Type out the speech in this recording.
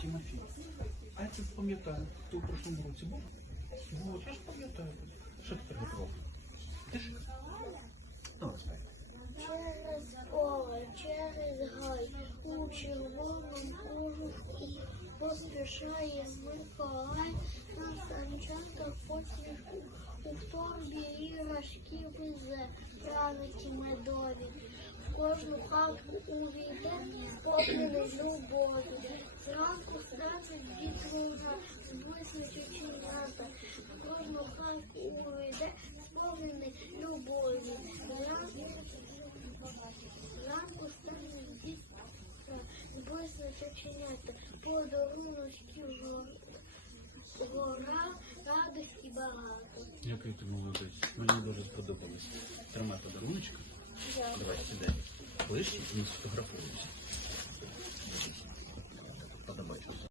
Тимофій. А я це пам'ятаю. Ти у прошлому році був? Вот, я ж пам'ятаю. Що ти приготував? Ти ж? Ну, розповідь. Поле, через гай, у червоному кожушку поспішає Миколай на санчатах посмішку. У торбі і іграшки везе, править медові. В кожну хатку увійде, сповнений любові. Зранку стратить дітруна, блиснуть оченята. Кожну хатку увійде, сповнений любові. Зранку Зранку стане дітка, блиснуть оченята, подаруночків гор- гора, радості багато. Який ти молодець. Мені дуже сподобалось. Тримай подаруночка. Давай сідай. Ближче і ми сфотографуємося.